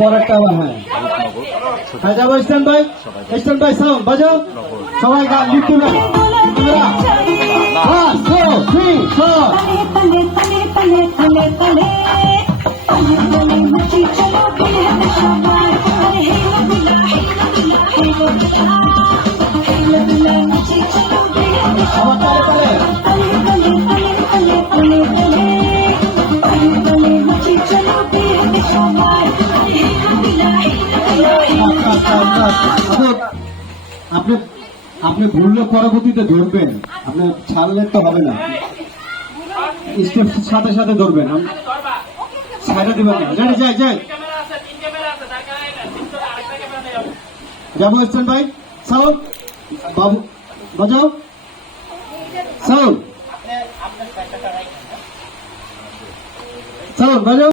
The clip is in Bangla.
পরেরটা আবার হ্যাঁ যাবো স্ট্যান্ড বাই সাউন্ড বাজাও সবাই গান লিপ্ত আপনি আপনি ভুললে পরবর্তীতে ধরবেন, আপনার ছাড়লে তো হবে না, স্টেপ সাথে সাথে ধরবেন, সাইডে দিবেন না। জানি যাই যাবো স্ট্যান্ড বাই সাউন্ড বাবু বাজাও সাউন্ড বাজাও।